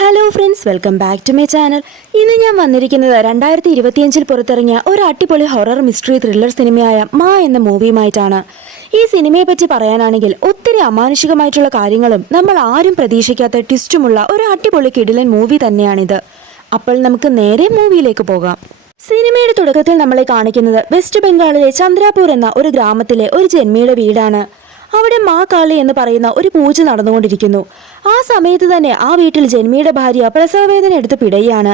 Hello friends welcome back to my channel ഇന്ന് ഞാൻ വന്നിരിക്കുന്നത് രണ്ടായിരത്തി ഇരുപത്തിയഞ്ചിൽ പുറത്തിറങ്ങിയ ഒരു അടിപൊളി ഹൊറർ മിസ്റ്ററി ത്രില്ലർ സിനിമയായ മാ എന്ന മൂവിയുമായിട്ടാണ് ഈ സിനിമയെ പറ്റി പറയാനാണെങ്കിൽ ഒത്തിരി അമാനുഷികമായിട്ടുള്ള കാര്യങ്ങളും നമ്മൾ ആരും പ്രതീക്ഷിക്കാത്ത ട്വിസ്റ്റുമുള്ള ഒരു അടിപൊളി കിടിലൻ മൂവി തന്നെയാണിത്. അപ്പോൾ നമുക്ക് നേരെ മൂവിയിലേക്ക് പോകാം. സിനിമയുടെ തുടക്കത്തിൽ നമ്മളെ കാണിക്കുന്നത് വെസ്റ്റ് ബംഗാളിലെ ചന്ദ്രാപൂർ എന്ന ഒരു ഗ്രാമത്തിലെ ഒരു ജന്മിയുടെ വീടാണ്. അവിടെ മാ കാളി എന്ന് പറയുന്ന ഒരു പൂജ നടന്നുകൊണ്ടിരിക്കുന്നു. ആ സമയത്ത് തന്നെ ആ വീട്ടിൽ ജന്മിയുടെ ഭാര്യ പ്രസവവേദന എടുത്ത് പിടയാണ്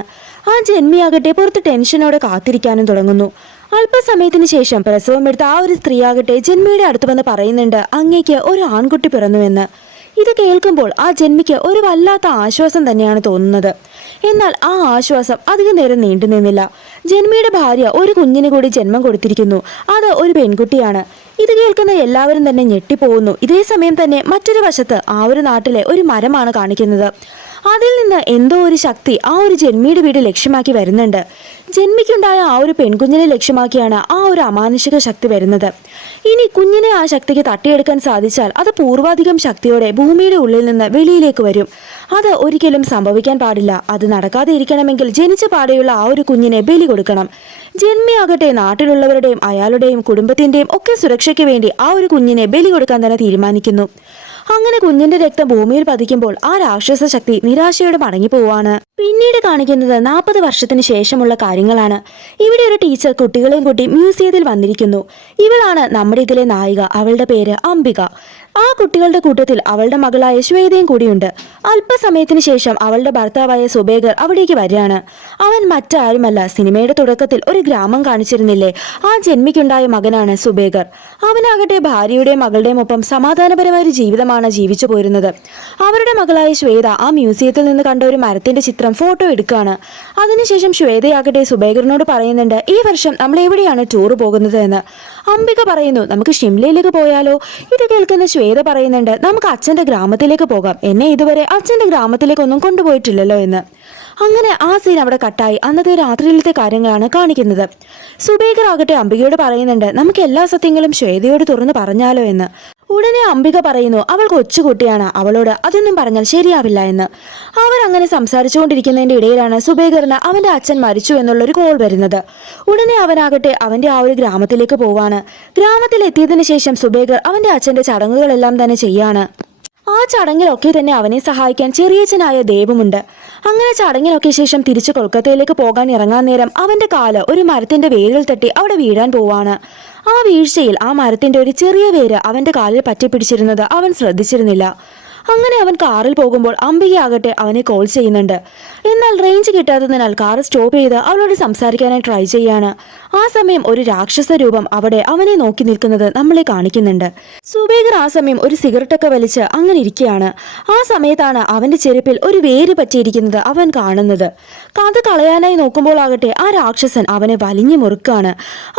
ആ ജന്മിയാകട്ടെ പുറത്ത് ടെൻഷനോടെ കാത്തിരിക്കാനും തുടങ്ങുന്നു. അല്പസമയത്തിന് ശേഷം പ്രസവം എടുത്ത ആ ഒരു സ്ത്രീയാകട്ടെ ജന്മിയുടെ അടുത്ത് വന്ന് പറയുന്നുണ്ട് അങ്ങേക്ക് ഒരു ആൺകുട്ടി പിറന്നുവെന്ന്. ഇത് കേൾക്കുമ്പോൾ ആ ജന്മിക്ക് ഒരു വല്ലാത്ത ആശ്വാസം തന്നെയാണ് തോന്നുന്നത്. എന്നാൽ ആ ആശ്വാസം അധികം നേരം നീണ്ടു നിന്നില്ല ജന്മിയുടെ ഭാര്യ ഒരു കുഞ്ഞിന് കൂടി ജന്മം കൊടുത്തിരിക്കുന്നു. അത് ഒരു പെൺകുട്ടിയാണ്. ഇത് കേൾക്കുന്ന എല്ലാവരും തന്നെ ഞെട്ടിപ്പോകുന്നു. ഇതേ സമയം തന്നെ മറ്റൊരു വശത്ത് ആ ഒരു നാട്ടിലെ ഒരു മരമാണ് കാണിക്കുന്നത്. അതിൽ നിന്ന് എന്തോ ഒരു ശക്തി ആ ഒരു ജന്മിയുടെ വീട് ലക്ഷ്യമാക്കി വരുന്നുണ്ട്. ജന്മിക്കുണ്ടായ ആ ഒരു പെൺകുഞ്ഞിനെ ലക്ഷ്യമാക്കിയാണ് ആ ഒരു അമാനുഷിക ശക്തി വരുന്നത്. ഇനി കുഞ്ഞിനെ ആ ശക്തിക്ക് തട്ടിയെടുക്കാൻ സാധിച്ചാൽ അത് പൂർവാധികം ശക്തിയോടെ ഭൂമിയുടെ ഉള്ളിൽ നിന്ന് വെളിയിലേക്ക് വരും. അത് ഒരിക്കലും സംഭവിക്കാൻ പാടില്ല. അത് നടക്കാതെ ഇരിക്കണമെങ്കിൽ ജനിച്ച പാടെയുള്ള ആ ഒരു കുഞ്ഞിനെ ബലി കൊടുക്കണം. ജന്മിയാകട്ടെ നാട്ടിലുള്ളവരുടെയും അയാളുടെയും കുടുംബത്തിന്റെയും ഒക്കെ സുരക്ഷയ്ക്ക് വേണ്ടി ആ ഒരു കുഞ്ഞിനെ ബലി കൊടുക്കാൻ തന്നെ തീരുമാനിക്കുന്നു. അങ്ങനെ കുഞ്ഞിന്റെ രക്തം ഭൂമിയിൽ പതിക്കുമ്പോൾ ആ രാക്ഷസ ശക്തി നിരാശയോടെ മടങ്ങി പോവാണ്. പിന്നീട് കാണിക്കുന്നത് നാൽപ്പത് വർഷത്തിന് ശേഷമുള്ള കാര്യങ്ങളാണ്. ഇവിടെ ഒരു ടീച്ചർ കുട്ടികളെയും കൂട്ടി മ്യൂസിയത്തിൽ വന്നിരിക്കുന്നു. ഇവളാണ് നമ്മുടെ ഇതിലെ നായിക. അവളുടെ പേര് അംബിക. ആ കുട്ടികളുടെ കൂട്ടത്തിൽ അവളുടെ മകളായ ശ്വേതയും കൂടിയുണ്ട്. അല്പസമയത്തിന് ശേഷം അവളുടെ ഭർത്താവായ സുബേഗർ അവിടേക്ക് വരികയാണ്. അവൻ മറ്റാരുമല്ല സിനിമയുടെ തുടക്കത്തിൽ ഒരു ഗ്രാമം കാണിച്ചിരുന്നില്ലേ ആ ജന്മിക്കുണ്ടായ മകനാണ് സുബേഗർ. അവനാകട്ടെ ഭാര്യയുടെയും മകളുടെയും ഒപ്പം സമാധാനപരമായ ഒരു ജീവിതമാണ് ജീവിച്ചു പോരുന്നത്. അവരുടെ മകളായ ശ്വേത ആ മ്യൂസിയത്തിൽ നിന്ന് കണ്ട ഒരു മരത്തിന്റെ ചിത്രം ഫോട്ടോ എടുക്കുകയാണ്. അതിനുശേഷം ശ്വേതയാകട്ടെ സുബേഗറിനോട് പറയുന്നുണ്ട് ഈ വർഷം നമ്മൾ എവിടെയാണ് ടൂർ പോകുന്നത് എന്ന്? അംബിക പറയുന്നു നമുക്ക് ഷിംലയിലേക്ക് പോയാലോ? ഇത് കേൾക്കുന്ന ശ്വേത പറയുന്നുണ്ട്. നമുക്ക് അച്ഛന്റെ ഗ്രാമത്തിലേക്ക് പോകാം. എന്നെ ഇതുവരെ അച്ഛന്റെ ഗ്രാമത്തിലേക്കൊന്നും കൊണ്ടുപോയിട്ടില്ലല്ലോ എന്ന്. അങ്ങനെ ആ സീൻ അവിടെ കട്ടായി അന്നത്തെ രാത്രിയിലത്തെ കാര്യങ്ങളാണ് കാണിക്കുന്നത്. സുബേഖർ ആകട്ടെ അംബികയോട് പറയുന്നുണ്ട് നമുക്ക് എല്ലാ സത്യങ്ങളും ശ്വേതയോട് തുറന്നു പറഞ്ഞാലോ എന്ന്. ഉടനെ അംബിക പറയുന്നു അവൾ കൊച്ചുകുട്ടിയാണ്. അവളോട് അതൊന്നും പറഞ്ഞാൽ ശരിയാവില്ല എന്ന്. അവർ അങ്ങനെ സംസാരിച്ചുകൊണ്ടിരിക്കുന്നതിന്റെ ഇടയിലാണ് സുബേഖറിന് അവന്റെ അച്ഛൻ മരിച്ചു എന്നുള്ള ഒരു കോൾ വരുന്നത്. ഉടനെ അവനാകട്ടെ അവന്റെ ആ ഒരു ഗ്രാമത്തിലേക്ക് പോവാണ്. ഗ്രാമത്തിൽ എത്തിയതിനു ശേഷം സുബേഖർ അവന്റെ അച്ഛന്റെ ചടങ്ങുകളെല്ലാം തന്നെ ചെയ്യാണ്. ആ ചടങ്ങിലൊക്കെ തന്നെ അവനെ സഹായിക്കാൻ ചെറിയച്ഛനായ ദേവുമുണ്ട്. അങ്ങനെ ചടങ്ങിനൊക്കെ ശേഷം തിരിച്ചു കൊൽക്കത്തയിലേക്ക് പോകാൻ ഇറങ്ങാൻ നേരം അവന്റെ കാൽ ഒരു മരത്തിന്റെ വേരിൽ തട്ടി അവിടെ വീഴാൻ പോവാണ്. ആ വീഴ്ചയിൽ ആ മരത്തിന്റെ ഒരു ചെറിയ വേര് അവന്റെ കാലിൽ പറ്റിപ്പിടിച്ചിരുന്നത് അവൻ ശ്രദ്ധിച്ചിരുന്നില്ല. അങ്ങനെ അവൻ കാറിൽ പോകുമ്പോൾ അംബികയാകട്ടെ അവനെ കോൾ ചെയ്യുന്നുണ്ട്. എന്നാൽ റേഞ്ച് കിട്ടാത്തതിനാൽ കാർ സ്റ്റോപ്പ് ചെയ്ത് അവളോട് സംസാരിക്കാനായി ട്രൈ ചെയ്യാണ്. ആ സമയം ഒരു രാക്ഷസ രൂപം അവിടെ അവനെ നോക്കി നിൽക്കുന്നത് നമ്മളെ കാണിക്കുന്നുണ്ട്. സുബേഗർ ആ സമയം ഒരു സിഗരറ്റൊക്കെ വലിച്ച് അങ്ങനെ ഇരിക്കുകയാണ്. ആ സമയത്താണ് അവന്റെ ചെരുപ്പിൽ ഒരു വേര് പറ്റിയിരിക്കുന്നത് അവൻ കാണുന്നത്. കഥ കളയാനായി നോക്കുമ്പോൾ ആകട്ടെ ആ രാക്ഷസൻ അവനെ വലിഞ്ഞു മുറുക്കാണ്.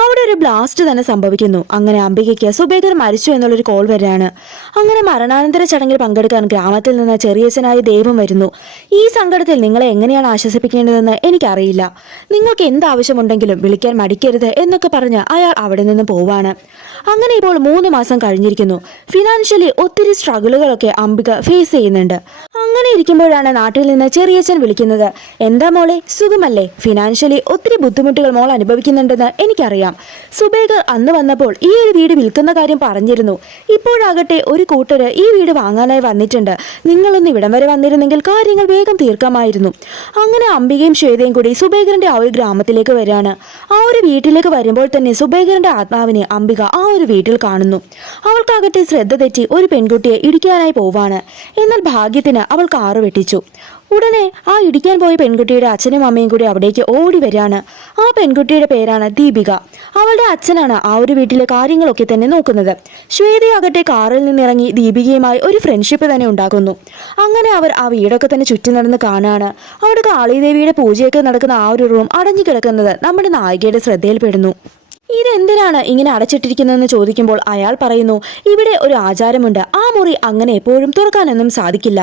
അവിടെ ഒരു ബ്ലാസ്റ്റ് തന്നെ സംഭവിക്കുന്നു. അങ്ങനെ അംബികയ്ക്ക് സുബേഗർ മരിച്ചു എന്നുള്ളൊരു കോൾ വരികയാണ്. അങ്ങനെ മരണാനന്തര ചടങ്ങിൽ പങ്കെടുക്കാൻ ഗ്രാമത്തിൽ നിന്ന് ചെറിയച്ഛനായ ദൈവം വരുന്നു. ഈ സങ്കടത്തിൽ നിങ്ങളെ എങ്ങനെയാണ് ആശ്വസിപ്പിക്കേണ്ടതെന്ന് എനിക്കറിയില്ല. നിങ്ങൾക്ക് എന്ത് ആവശ്യമുണ്ടെങ്കിലും വിളിക്കാൻ മടിക്കരുത് എന്നൊക്കെ പറഞ്ഞ് അയാൾ അവിടെ നിന്ന് പോവാണ്. അങ്ങനെ ഇപ്പോൾ മൂന്ന് മാസം കഴിഞ്ഞിരിക്കുന്നു. ഫിനാൻഷ്യലി ഒത്തിരി സ്ട്രഗിളുകളൊക്കെ അംബിക ഫേസ് ചെയ്യുന്നുണ്ട്. അങ്ങനെ ഇരിക്കുമ്പോഴാണ് നാട്ടിൽ നിന്ന് ചെറിയച്ഛൻ വിളിക്കുന്നത്. എന്താ മോളെ? സുഖമല്ലേ? ഫിനാൻഷ്യലി ഒത്തിരി ബുദ്ധിമുട്ടുകൾ മോൾ അനുഭവിക്കുന്നുണ്ടെന്ന് എനിക്കറിയാം. സുബേഗർ അന്ന് വന്നപ്പോൾ ഈ ഒരു വീട് വിൽക്കുന്ന കാര്യം പറഞ്ഞിരുന്നു. ഇപ്പോഴാകട്ടെ ഒരു കൂട്ടര് ഈ വീട് വാങ്ങാനായി വന്നിട്ടുണ്ട്. നിങ്ങളൊന്ന് ഇവിടം വരെ വന്നിരുന്നെങ്കിൽ കാര്യങ്ങൾ വേഗം തീർക്കാമായിരുന്നു. അങ്ങനെ അംബികയും ശ്വേതയും കൂടി സുബേഖരന്റെ ആ ഒരു ഗ്രാമത്തിലേക്ക് വരികയാണ്. ആ ഒരു വീട്ടിലേക്ക് വരുമ്പോൾ തന്നെ സുബേഖരന്റെ ആത്മാവിനെ അംബിക ആ ഒരു വീട്ടിൽ കാണുന്നു. അവൾക്കാകട്ടെ ശ്രദ്ധ തെറ്റി ഒരു പെൺകുട്ടിയെ ഇടിക്കാനായി പോവാണ്. എന്നാൽ ഭാഗ്യത്തിന് അവൾ കാറ് വെട്ടിച്ചു. ഉടനെ ആ ഇടിക്കാൻ പോയ പെൺകുട്ടിയുടെ അച്ഛനും അമ്മയും കൂടി അവിടേക്ക് ഓടി വരികയാണ്. ആ പെൺകുട്ടിയുടെ പേരാണ് ദീപിക. അവളുടെ അച്ഛനാണ് ആ ഒരു വീട്ടിലെ കാര്യങ്ങളൊക്കെ തന്നെ നോക്കുന്നത്. ശ്വേതയാകട്ടെ കാറിൽ നിന്നിറങ്ങി ദീപികയുമായി ഒരു ഫ്രണ്ട്ഷിപ്പ് തന്നെ ഉണ്ടാക്കുന്നു. അങ്ങനെ അവർ ആ വീടൊക്കെ തന്നെ ചുറ്റി നടന്ന് കാണാണ്. അവിടെ കാളിദേവിയുടെ പൂജയൊക്കെ നടക്കുന്ന ആ ഒരു റൂം അടഞ്ഞു കിടക്കുന്നത് നമ്മുടെ നായികയുടെ ശ്രദ്ധയിൽപ്പെടുന്നു. ഇതെന്തിനാണ് ഇങ്ങനെ അടച്ചിട്ടിരിക്കുന്നതെന്ന് ചോദിക്കുമ്പോൾ അയാൾ പറയുന്നു ഇവിടെ ഒരു ആചാരമുണ്ട്. ആ മുറി അങ്ങനെ എപ്പോഴും തുറക്കാനൊന്നും സാധിക്കില്ല.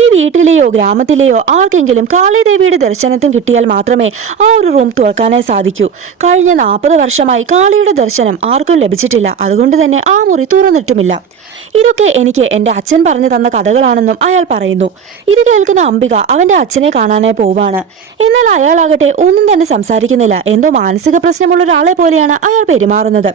ഈ വീട്ടിലെയോ ഗ്രാമത്തിലെയോ ആർക്കെങ്കിലും കാളിദേവിയുടെ ദർശനത്തിന് കിട്ടിയാൽ മാത്രമേ ആ ഒരു റൂം തുറക്കാനായി സാധിക്കൂ. കഴിഞ്ഞ നാൽപ്പത് വർഷമായി കാളിയുടെ ദർശനം ആർക്കും ലഭിച്ചിട്ടില്ല. അതുകൊണ്ട് തന്നെ ആ മുറി തുറന്നിട്ടുമില്ല. ഇതൊക്കെ എനിക്ക് എന്റെ അച്ഛൻ പറഞ്ഞു തന്ന കഥകളാണെന്നും അയാൾ പറയുന്നു. ഇത് കേൾക്കുന്ന അംബിക അവന്റെ അച്ഛനെ കാണാനായി പോവാണ്. എന്നാൽ അയാളാകട്ടെ ഒന്നും തന്നെ സംസാരിക്കുന്നില്ല. എന്തോ മാനസിക പ്രശ്നമുള്ള ഒരാളെ പോലെയാണ് അയാൾ പെരുമാറുന്നത്.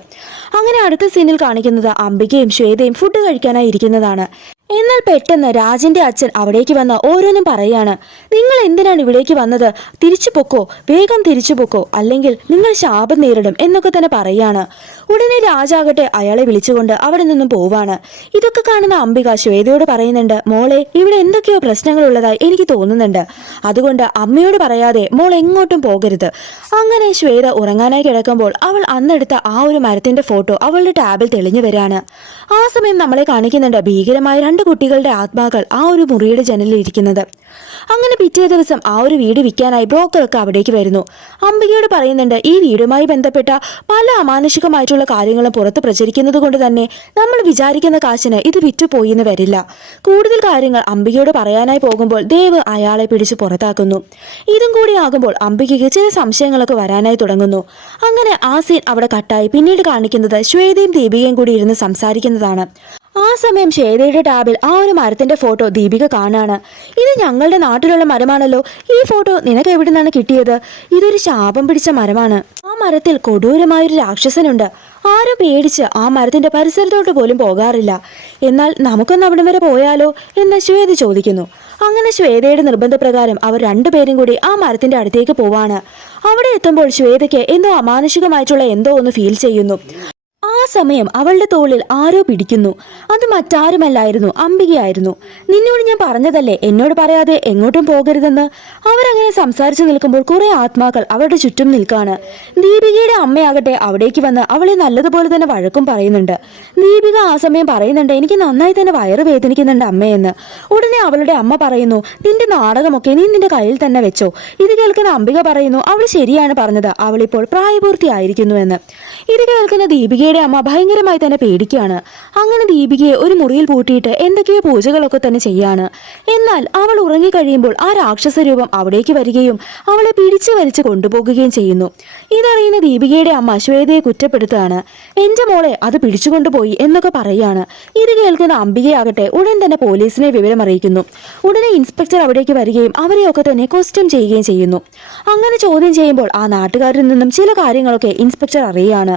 അങ്ങനെ അടുത്ത സീനിൽ കാണിക്കുന്നത് അംബികയും ശ്വേതയും ഫുഡ് കഴിക്കാനായി ഇരിക്കുന്നതാണ്. എന്നാൽ പെട്ടെന്ന് രാജന്റെ അച്ഛൻ അവിടേക്ക് വന്ന് ഓരോന്നും പറയാണ് നിങ്ങൾ എന്തിനാണ് ഇവിടേക്ക് വന്നത്? തിരിച്ചു പൊക്കോ? വേഗം തിരിച്ചു പൊക്കോ? അല്ലെങ്കിൽ നിങ്ങൾ ശാപം നേരിടും എന്നൊക്കെ തന്നെ പറയാണ് ഉടനെ രാജാകട്ടെ അയാളെ വിളിച്ചുകൊണ്ട് അവിടെ നിന്നും പോവാണ്. ഇതൊക്കെ കാണുന്ന അംബിക ശ്വേതയോട് പറയുന്നുണ്ട് മോളെ ഇവിടെ എന്തൊക്കെയോ പ്രശ്നങ്ങൾ ഉള്ളതായി എനിക്ക് തോന്നുന്നുണ്ട്. അതുകൊണ്ട് അമ്മയോട് പറയാതെ മോൾ എങ്ങോട്ടും പോകരുത്. അങ്ങനെ ശ്വേത ഉറങ്ങാനായി കിടക്കുമ്പോൾ അവൾ അന്നെടുത്ത ആ ഒരു മരത്തിന്റെ ഫോട്ടോ അവളുടെ ടാബിൽ തെളിഞ്ഞു വരാണ്. ആ സമയം നമ്മളെ കാണിക്കുന്നുണ്ട് ഭീകരമായ രണ്ട് കുട്ടികളുടെ ആത്മാക്കൾ ആ ഒരു മുറിയുടെ ജനലിൽ ഇരിക്കുന്നത്. അങ്ങനെ പിറ്റേ ദിവസം ആ ഒരു വീട് വിൽക്കാനായി ബ്രോക്കറൊക്കെ അവിടേക്ക് വരുന്നു. അംബികയോട് പറയുന്നുണ്ട് ഈ വീടുമായി ബന്ധപ്പെട്ട പല അമാനുഷികമായിട്ടുള്ള കാര്യങ്ങളും പുറത്ത് പ്രചരിക്കുന്നത് കൊണ്ട് തന്നെ നമ്മൾ വിചാരിക്കുന്ന കാശിന് ഇത് വിറ്റുപോയി എന്ന് വരില്ല. കൂടുതൽ കാര്യങ്ങൾ അംബികയോട് പറയാനായി പോകുമ്പോൾ ദേവ് അയാളെ പിടിച്ച് പുറത്താക്കുന്നു. ഇതും കൂടി ആകുമ്പോൾ അംബികയ്ക്ക് ചില സംശയങ്ങളൊക്കെ വരാനായി തുടങ്ങുന്നു. അങ്ങനെ ആ സീൻ അവിടെ കട്ടായി പിന്നീട് കാണിക്കുന്നത് ശ്വേതയും ദീപികയും കൂടി ഇരുന്ന് സംസാരിക്കുന്നതാണ്. ആ സമയം ശ്വേതയുടെ ടാബിൽ ആ ഒരു മരത്തിന്റെ ഫോട്ടോ ദീപിക കാണാണ്. ഇത് ഞങ്ങളുടെ നാട്ടിലുള്ള മരമാണല്ലോ. ഈ ഫോട്ടോ നിനക്ക് എവിടെ നിന്നാണ് കിട്ടിയത്? ഇതൊരു ശാപം പിടിച്ച മരമാണ്. ആ മരത്തിൽ കൊടൂരമായൊരു രാക്ഷസനുണ്ട്. ആരും പേടിച്ച് ആ മരത്തിന്റെ പരിസരത്തോട്ട് പോലും പോകാറില്ല. എന്നാൽ നമുക്കൊന്ന് അവിടെ വരെ പോയാലോ എന്ന് ശ്വേത ചോദിക്കുന്നു. അങ്ങനെ ശ്വേതയുടെ നിർബന്ധപ്രകാരം അവർ രണ്ടുപേരും കൂടി ആ മരത്തിന്റെ അടുത്തേക്ക് പോവാണ്. അവിടെ എത്തുമ്പോൾ ശ്വേതയ്ക്ക് എന്തോ അമാനുഷികമായിട്ടുള്ള എന്തോ ഒന്ന് ഫീൽ ചെയ്യുന്നു. ആ സമയം അവളുടെ തോളിൽ ആരോ പിടിക്കുന്നു. അത് മറ്റാരുമല്ലായിരുന്നു. അംബികയായിരുന്നു. നിന്നോട് ഞാൻ പറഞ്ഞതല്ലേ? എന്നോട് പറയാതെ എങ്ങോട്ടും പോകരുതെന്ന്? അവരങ്ങനെ സംസാരിച്ചു നിൽക്കുമ്പോൾ കുറെ ആത്മാക്കൾ അവരുടെ ചുറ്റും നിൽക്കാണ്. ദീപികയുടെ അമ്മയാകട്ടെ അവിടേക്ക് വന്ന് അവളെ നല്ലതുപോലെ തന്നെ വഴക്കും പറയുന്നുണ്ട്. ദീപിക ആ സമയം പറയുന്നുണ്ട് എനിക്ക് നന്നായി തന്നെ വയറ് വേദനിക്കുന്നുണ്ട് അമ്മയെന്ന് ഉടനെ അവളുടെ അമ്മ പറയുന്നു നിന്റെ നാടകമൊക്കെ നീ നിന്റെ കയ്യിൽ തന്നെ വെച്ചോ. ഇത് കേൾക്കുന്ന അംബിക പറയുന്നു അവൾ ശരിയാണ് പറഞ്ഞത്. അവളിപ്പോൾ പ്രായപൂർത്തിയായിരിക്കുന്നുവെന്ന് ഇത് കേൾക്കുന്ന ദീപികയുടെ അമ്മ ഭയങ്കരമായി തന്നെ പേടിക്കുകയാണ്. അങ്ങനെ ദീപികയെ ഒരു മുറിയിൽ പൂട്ടിയിട്ട് എന്തൊക്കെയോ പൂജകളൊക്കെ തന്നെ ചെയ്യാണ്. എന്നാൽ അവൾ ഉറങ്ങിക്കഴിയുമ്പോൾ ആ രാക്ഷസ രൂപം അവിടേക്ക് വരികയും അവളെ പിടിച്ചു വലിച്ചു കൊണ്ടുപോകുകയും ചെയ്യുന്നു. ഇതറിയുന്ന ദീപികയുടെ അമ്മ ശ്വേതയെ കുറ്റപ്പെടുത്തുകയാണ്. എന്റെ മോളെ അത് പിടിച്ചുകൊണ്ടുപോയി എന്നൊക്കെ പറയുകയാണ് ഇത് കേൾക്കുന്ന അംബികയാകട്ടെ ഉടൻ തന്നെ പോലീസിനെ വിവരം അറിയിക്കുന്നു. ഉടനെ ഇൻസ്പെക്ടർ അവിടേക്ക് വരികയും അവരെയൊക്കെ തന്നെ ക്വസ്റ്റ്യൻ ചെയ്യുകയും ചെയ്യുന്നു. അങ്ങനെ ചോദ്യം ചെയ്യുമ്പോൾ ആ നാട്ടുകാരിൽ നിന്നും ചില കാര്യങ്ങളൊക്കെ ഇൻസ്പെക്ടർ അറിയാണ്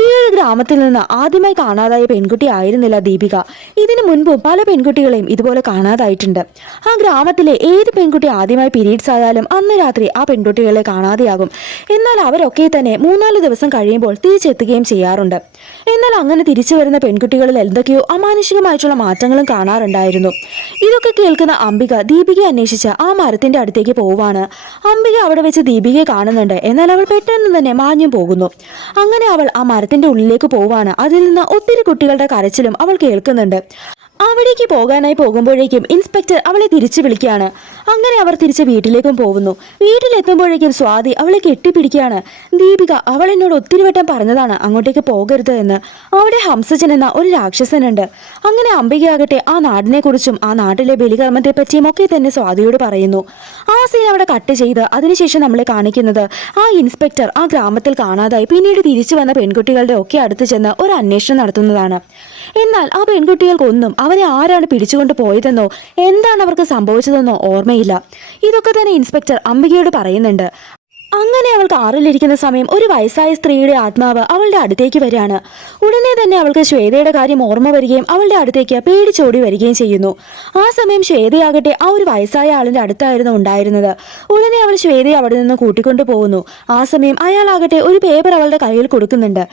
ഈ ഗ്രാമത്തിൽ നിന്ന് ആദ്യമായി കാണാതായ പെൺകുട്ടി ആയിരുന്നില്ല ദീപിക. ഇതിനു മുൻപും പല പെൺകുട്ടികളെയും ഇതുപോലെ കാണാതായിട്ടുണ്ട്. ആ ഗ്രാമത്തിലെ ഏത് പെൺകുട്ടി ആദ്യമായി പീരീഡ്സ് ആയാലും അന്ന് രാത്രി ആ പെൺകുട്ടികളെ കാണാതെയാകും. എന്നാൽ അവരൊക്കെ തന്നെ മൂന്നാൽ ദിവസം കഴിയുമ്പോൾ തിരിച്ചെത്തുകയും ചെയ്യാറുണ്ട്. എന്നാൽ അങ്ങനെ തിരിച്ചു വരുന്ന പെൺകുട്ടികളിൽ എന്തൊക്കെയോ അമാനുഷികമായിട്ടുള്ള മാറ്റങ്ങളും കാണാറുണ്ടായിരുന്നു. ഇതൊക്കെ കേൾക്കുന്ന അംബിക ദീപികയെ അന്വേഷിച്ച് ആ മരത്തിന്റെ അടുത്തേക്ക് പോവാണ് അംബിക അവിടെ വെച്ച് ദീപികയെ കാണുന്നുണ്ട്. എന്നാൽ അവൾ പെട്ടെന്ന് തന്നെ മാഞ്ഞു പോകുന്നു. അങ്ങനെ അവൾ ആ മരത്തിന്റെ ഉള്ളിലേക്ക് പോവാണ്. അതിൽ നിന്ന് ഒത്തിരി കുട്ടികളുടെ കരച്ചിലും അവൾ കേൾക്കുന്നുണ്ട്. അവിടേക്ക് പോകാനായി പോകുമ്പോഴേക്കും ഇൻസ്പെക്ടർ അവളെ തിരിച്ചു വിളിക്കുകയാണ്. അങ്ങനെ അവർ തിരിച്ച് വീട്ടിലേക്കും പോകുന്നു. വീട്ടിലെത്തുമ്പോഴേക്കും സ്വാതി അവളെ കെട്ടിപ്പിടിക്കുകയാണ്. ദീപിക അവൾ എന്നോട് ഒത്തിരി വട്ടം പറഞ്ഞതാണ് അങ്ങോട്ടേക്ക് പോകരുത് എന്ന്. അവിടെ ഹംസജൻ എന്ന ഒരു രാക്ഷസനുണ്ട്. അങ്ങനെ അംബികയാകട്ടെ ആ നാടിനെക്കുറിച്ചും ആ നാട്ടിലെ ബലികർമ്മത്തെ പറ്റിയും ഒക്കെ തന്നെ സ്വാതിയോട് പറയുന്നു. ആ സീൻ അവിടെ കട്ട് ചെയ്ത് അതിനുശേഷം നമ്മളെ കാണിക്കുന്നത് ആ ഇൻസ്പെക്ടർ ആ ഗ്രാമത്തിൽ കാണാതായി പിന്നീട് തിരിച്ചു വന്ന പെൺകുട്ടികളുടെ ഒക്കെ അടുത്ത് ചെന്ന് ഒരു അന്വേഷണം നടത്തുന്നതാണ്. എന്നാൽ ആ പെൺകുട്ടികൾക്കൊന്നും അവനെ ആരാണ് പിടിച്ചുകൊണ്ട് പോയതെന്നോ എന്താണ് അവർക്ക് സംഭവിച്ചതെന്നോ ഓർമ്മയില്ല. ഇതൊക്കെ തന്നെ ഇൻസ്പെക്ടർ അംബികയോട് പറയുന്നുണ്ട്. അങ്ങനെ അവൾ കാറിലിരിക്കുന്ന സമയം ഒരു വയസ്സായ സ്ത്രീയുടെ ആത്മാവ് അവളുടെ അടുത്തേക്ക് വരികയാണ്. ഉടനെ തന്നെ അവൾക്ക് ശ്വേതയുടെ കാര്യം ഓർമ്മ വരികയും അവളുടെ അടുത്തേക്ക് പേടിച്ചോടി വരികയും ചെയ്യുന്നു. ആ സമയം ശ്വേതയാകട്ടെ ആ ഒരു വയസ്സായ ആളിന്റെ അടുത്തായിരുന്നു ഉണ്ടായിരുന്നത്. ഉടനെ അവൾ ശ്വേതയെ അവിടെ നിന്ന് കൂട്ടിക്കൊണ്ടു പോകുന്നു. ആ സമയം അയാളാകട്ടെ ഒരു പേപ്പർ അവളുടെ കയ്യിൽ കൊടുക്കുന്നുണ്ട്.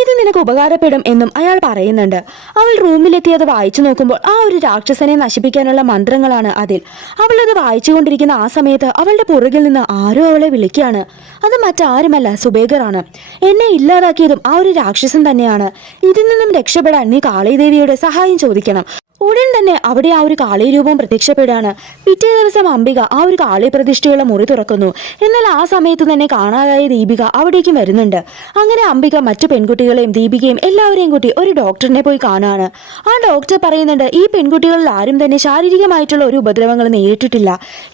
ഇത് നിനക്ക് ഉപകാരപ്പെടും എന്നും അയാൾ പറയുന്നുണ്ട്. അവൾ റൂമിലെത്തി അത് വായിച്ചു നോക്കുമ്പോൾ ആ ഒരു രാക്ഷസനെ നശിപ്പിക്കാനുള്ള മന്ത്രങ്ങളാണ് അതിൽ. അവൾ അത് വായിച്ചുകൊണ്ടിരിക്കുന്ന ആ സമയത്ത് അവളുടെ പുറകിൽ നിന്ന് ആരോ അവളെ വിളിക്കുകയാണ്. അത് മറ്റാരുമല്ല സുബേഗറാണ്. എന്നെ ഇല്ലാതാക്കിയതും ആ ഒരു രാക്ഷസൻ തന്നെയാണ്. ഇതിൽ നിന്നും രക്ഷപ്പെടാൻ നീ കാളിദേവിയുടെ സഹായം ചോദിക്കണം. ഉടൻ തന്നെ അവിടെ ആ ഒരു കാളി രൂപം പ്രത്യക്ഷപ്പെടുകയാണ്. പിറ്റേ ദിവസം അംബിക ആ ഒരു കാളി പ്രതിഷ്ഠയുള്ള മുറി തുറക്കുന്നു. എന്നാൽ ആ സമയത്ത് തന്നെ കാണാതായ ദീപിക അവിടേക്കും വരുന്നുണ്ട്. അങ്ങനെ അംബിക മറ്റു പെൺകുട്ടികളെയും ദീപികയും എല്ലാവരെയും കൂട്ടി ഒരു ഡോക്ടറിനെ പോയി കാണാണ്. ആ ഡോക്ടർ പറയുന്നുണ്ട് ഈ പെൺകുട്ടികളിൽ ആരും തന്നെ ശാരീരികമായിട്ടുള്ള ഒരു ഉപദ്രവങ്ങൾ നേരിട്ടിട്ടില്ല.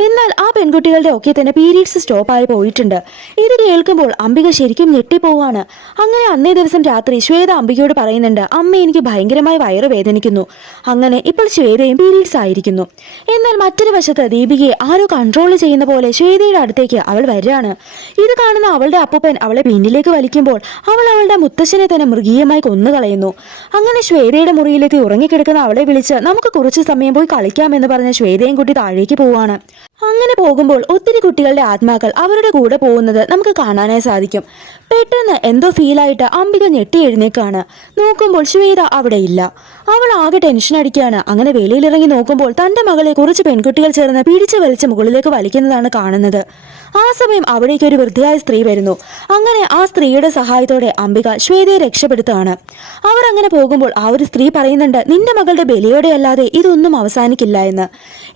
എന്നാൽ ആ പെൺകുട്ടികളുടെ ഒക്കെ തന്നെ പീരീഡ്സ് സ്റ്റോപ്പായി പോയിട്ടുണ്ട്. ഇത് കേൾക്കുമ്പോൾ അംബിക ശരിക്കും ഞെട്ടിപ്പോവാണ്. അങ്ങനെ അന്നേ ദിവസം രാത്രി ശ്വേത അംബികയോട് പറയുന്നുണ്ട് അമ്മ എനിക്ക് ഭയങ്കരമായി വയറ് വേദനിക്കുന്നു അങ്ങനെ ഇപ്പോൾ ശ്വേതയും പീരീഡ്സ് ആയിരിക്കുന്നു. എന്നാൽ മറ്റൊരു വശത്ത് ദീപികയെ ആരോ കൺട്രോൾ ചെയ്യുന്ന പോലെ ശ്വേതയുടെ അടുത്തേക്ക് അവൾ വരികയാണ്. ഇത് കാണുന്ന അവളുടെ അപ്പൂപ്പൻ അവളെ പിന്നിലേക്ക് വലിക്കുമ്പോൾ അവൾ അവളുടെ മുത്തശ്ശനെ തന്നെ മൃഗീയമായി കൊന്നുകളയുന്നു. അങ്ങനെ ശ്വേതയുടെ മുറിയിലെത്തി ഉറങ്ങിക്കിടക്കുന്ന അവളെ വിളിച്ച് നമുക്ക് കുറച്ച് സമയം പോയി കളിക്കാമെന്ന് പറഞ്ഞ ശ്വേതയും കുട്ടി താഴേക്ക് പോവാണ്. അങ്ങനെ പോകുമ്പോൾ ഒത്തിരി കുട്ടികളുടെ ആത്മാക്കൾ അവരുടെ കൂടെ പോകുന്നത് നമുക്ക് കാണാനായി സാധിക്കും. പെട്ടെന്ന് എന്തോ ഫീലായിട്ട് അംബിക ഞെട്ടി എഴുന്നേക്കാണ്. നോക്കുമ്പോൾ ശ്വേത അവിടെ ഇല്ല. അവൾ ആകെ ടെൻഷൻ അടിക്കുകയാണ്. അങ്ങനെ വെളിയിലിറങ്ങി നോക്കുമ്പോൾ തന്റെ മകളെ കുറച്ച് പെൺകുട്ടികൾ ചേർന്ന് പിടിച്ചു വലിച്ച് മുകളിലേക്ക് വലിക്കുന്നതാണ് കാണുന്നത്. ആ സമയം അവിടേക്ക് ഒരു വൃദ്ധയായ സ്ത്രീ വരുന്നു. അങ്ങനെ ആ സ്ത്രീയുടെ സഹായത്തോടെ അംബിക ശ്വേതയെ രക്ഷപ്പെടുത്തുകയാണ്. അവർ അങ്ങനെ പോകുമ്പോൾ ആ ഒരു സ്ത്രീ പറയുന്നുണ്ട് നിന്റെ മകളുടെ ബലിയോടെ അല്ലാതെ ഇതൊന്നും അവസാനിക്കില്ല എന്ന്.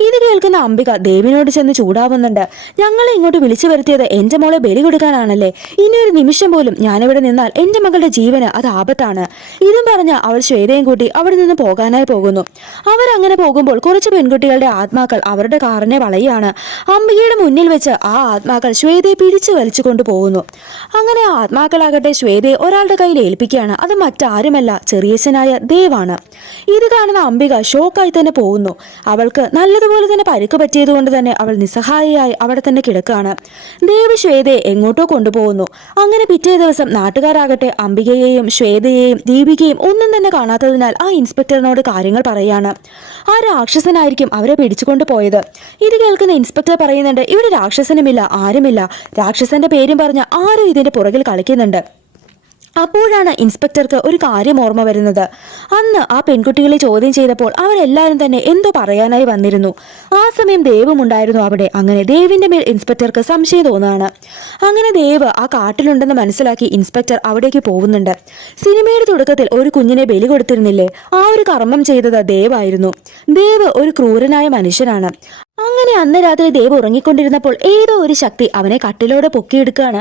ഇത് കേൾക്കുന്ന അംബിക ദേവിനോട് ചെന്ന് ചൂടാവുന്നുണ്ട്. ഞങ്ങളെ ഇങ്ങോട്ട് വിളിച്ചു വരുത്തിയത് എന്റെ മോളെ ബലി കൊടുക്കാനാണല്ലേ. ഇനി ഒരു നിമിഷം പോലും ഞാനിവിടെ നിന്നാൽ എന്റെ മകളുടെ ജീവന് അത് ആപത്താണ് ഇതും പറഞ്ഞ് അവൾ ശ്വേതയും കൂട്ടി അവിടെ നിന്ന് പോകാനായി പോകുന്നു. അവരങ്ങനെ പോകുമ്പോൾ കുറച്ച് പെൺകുട്ടികളുടെ ആത്മാക്കൾ അവരുടെ കാറിനെ വളയാണ് അംബികയുടെ മുന്നിൽ വെച്ച് ആ ആത്മാക്കൾ ശ്വേതയെ പിടിച്ചു വലിച്ചു കൊണ്ടുപോകുന്നു അങ്ങനെ ആത്മാക്കളാകട്ടെ ശ്വേതയെ ഒരാളുടെ കയ്യിൽ ഏൽപ്പിക്കുകയാണ്. അത് മറ്റാരുമല്ല ചെറിയച്ഛനായ ദേവാണ്. ഇത് കാണുന്ന അംബിക ഷോക്കായി തന്നെ പോകുന്നു. അവൾക്ക് നല്ലതുപോലെ തന്നെ പരിക്ക് പറ്റിയതുകൊണ്ട് തന്നെ അവൾ നിസ്സഹായയായി അവിടെ തന്നെ കിടക്കുകയാണ്. ദേവ് ശ്വേതയെ എങ്ങോട്ടോ കൊണ്ടുപോകുന്നു. അങ്ങനെ പിറ്റേ ദിവസം നാട്ടുകാരാകട്ടെ അംബികയെയും ശ്വേതയെയും ദീപികയും ഒന്നും തന്നെ കാണാത്തതിനാൽ ആ ഇൻസ്പെക്ടറിനോട് കാര്യങ്ങൾ പറയാണ് ആ രാക്ഷസനായിരിക്കും അവരെ പിടിച്ചുകൊണ്ട് പോയത്. ഇത് കേൾക്കുന്ന ഇൻസ്പെക്ടർ പറയുന്നുണ്ട് ഇവിടെ രാക്ഷസനുമില്ല. ആരുമില്ല. രാക്ഷസന്റെ പേരും പറഞ്ഞ് ആരും ഇതിന്റെ പുറകിൽ കളിക്കുന്നുണ്ട്. അപ്പോഴാണ് ഇൻസ്പെക്ടർക്ക് ഒരു കാര്യം ഓർമ്മ വരുന്നത്. അന്ന് ആ പെൺകുട്ടികളെ ചോദ്യം ചെയ്തപ്പോൾ അവരെല്ലാവരും തന്നെ എന്തോ പറയാനായി വന്നിരുന്നു. ആ സമയം ദേവും ഉണ്ടായിരുന്നു അവിടെ. അങ്ങനെ ദേവിന്റെ മേൽ ഇൻസ്പെക്ടർക്ക് സംശയം തോന്നുകയാണ്. അങ്ങനെ ദേവ് ആ കാട്ടിലുണ്ടെന്ന് മനസ്സിലാക്കി ഇൻസ്പെക്ടർ അവിടേക്ക് പോകുന്നുണ്ട്. സിനിമയുടെ തുടക്കത്തിൽ ഒരു കുഞ്ഞിനെ ബലി കൊടുത്തിരുന്നില്ലേ? ആ ഒരു കർമ്മം ചെയ്തത് ദേവായിരുന്നു. ദേവ് ഒരു ക്രൂരനായ മനുഷ്യനാണ്. അങ്ങനെ അന്ന് രാത്രി ദേവ് ഉറങ്ങിക്കൊണ്ടിരുന്നപ്പോൾ ഏതോ ഒരു ശക്തി അവനെ കട്ടിലോടെ പൊക്കിയെടുക്കുകയാണ്.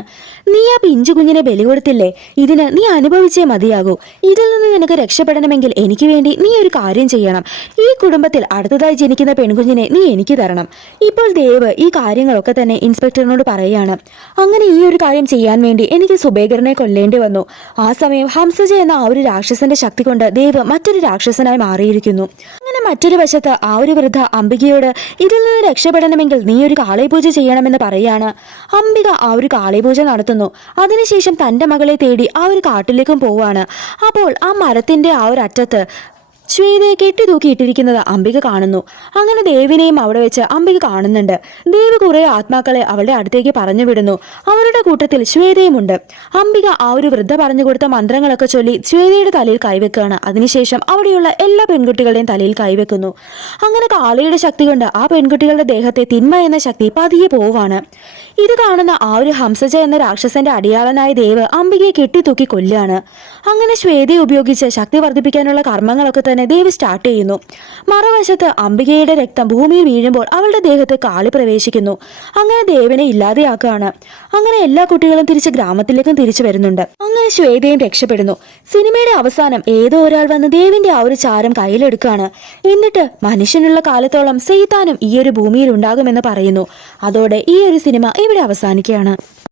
നീ ആ പിഞ്ചു കുഞ്ഞിനെ ബലി കൊടുത്തില്ലേ? ഇതിന് നീ അനുഭവിച്ചേ മതിയാകൂ. ഇതിൽ നിന്ന് നിനക്ക് രക്ഷപ്പെടണമെങ്കിൽ എനിക്ക് വേണ്ടി നീ ഒരു കാര്യം ചെയ്യണം. ഈ കുടുംബത്തിൽ അടുത്തതായി ജനിക്കുന്ന പെൺകുഞ്ഞിനെ നീ എനിക്ക് തരണം. ഇപ്പോൾ ദേവ് ഈ കാര്യങ്ങളൊക്കെ തന്നെ ഇൻസ്പെക്ടറിനോട് പറയുകയാണ്. അങ്ങനെ ഈ ഒരു കാര്യം ചെയ്യാൻ വേണ്ടി എനിക്ക് സുബേഗറിനെ കൊല്ലേണ്ടി വന്നു. ആ സമയം ഹംസജ എന്ന ആ ഒരു രാക്ഷസന്റെ ശക്തി കൊണ്ട് ദേവ് മറ്റൊരു രാക്ഷസനായി മാറിയിരിക്കുന്നു. അങ്ങനെ മറ്റൊരു വശത്ത് ആ ഒരു വൃദ്ധ അംബികയോട് ഇതിൽ നിന്ന് രക്ഷപ്പെടണമെങ്കിൽ നീ ഒരു കാളിപൂജ ചെയ്യണമെന്ന് പറയാണ്. അംബിക ആ ഒരു കാളിപൂജ നടത്തുന്നു. അതിനുശേഷം തന്റെ മകളെ തേടി ആ ഒരു കാട്ടിലേക്കും പോവാണ്. അപ്പോൾ ആ മരത്തിന്റെ ആ ഒരു അറ്റത്ത് ശ്വേതയെ കെട്ടി തൂക്കിയിട്ടിരിക്കുന്നത് അംബിക കാണുന്നു. അങ്ങനെ ദേവിനെയും അവിടെ വെച്ച് അംബിക കാണുന്നുണ്ട്. ദേവി കുറെ ആത്മാക്കളെ അവളുടെ അടുത്തേക്ക് പറഞ്ഞു വിടുന്നു. അവരുടെ കൂട്ടത്തിൽ ശ്വേതയുമുണ്ട് അംബിക ആ ഒരു വൃദ്ധ പറഞ്ഞു കൊടുത്ത മന്ത്രങ്ങളൊക്കെ ചൊല്ലി ശ്വേതയുടെ തലയിൽ കൈവെക്കുകയാണ്. അതിനുശേഷം അവിടെയുള്ള എല്ലാ പെൺകുട്ടികളുടെയും തലയിൽ കൈവെക്കുന്നു. അങ്ങനെ കാളിയുടെ ശക്തി കൊണ്ട് ആ പെൺകുട്ടികളുടെ ദേഹത്തെ തിന്മ എന്ന ശക്തി പതിയെ പോവാണ് ഇത് കാണുന്ന ആ ഒരു ഹംസജ എന്ന രാക്ഷസന്റെ അടിയാളനായ ദേവ് അംബികയെ കെട്ടിത്തൂക്കി കൊല്ലുകയാണ്. അങ്ങനെ ശ്വേതയെ ഉപയോഗിച്ച് ശക്തി വർദ്ധിപ്പിക്കാനുള്ള കർമ്മങ്ങളൊക്കെ തന്നെ ദേവ് സ്റ്റാർട്ട് ചെയ്യുന്നു. മറുവശത്ത് അംബികയുടെ രക്തം ഭൂമിയിൽ വീഴുമ്പോൾ അവളുടെ ദേഹത്ത് കാളി പ്രവേശിക്കുന്നു. അങ്ങനെ ദേവനെ ഇല്ലാതെയാക്കുകയാണ്. അങ്ങനെ എല്ലാ കുട്ടികളും തിരിച്ച് ഗ്രാമത്തിലേക്കും തിരിച്ചു വരുന്നുണ്ട്. അങ്ങനെ ശ്വേതയും രക്ഷപ്പെടുന്നു. സിനിമയുടെ അവസാനം ഏതോ ഒരാൾ വന്ന് ദേവിന്റെ ആ ഒരു ചാരം കയ്യിലെടുക്കുകയാണ്. എന്നിട്ട് മനുഷ്യനുള്ള കാലത്തോളം സെയ്താനും ഈ ഒരു ഭൂമിയിൽ ഉണ്ടാകുമെന്ന് പറയുന്നു. അതോടെ ഈ ഒരു സിനിമ ഇവിടെ അവസാനിക്കുകയാണ്.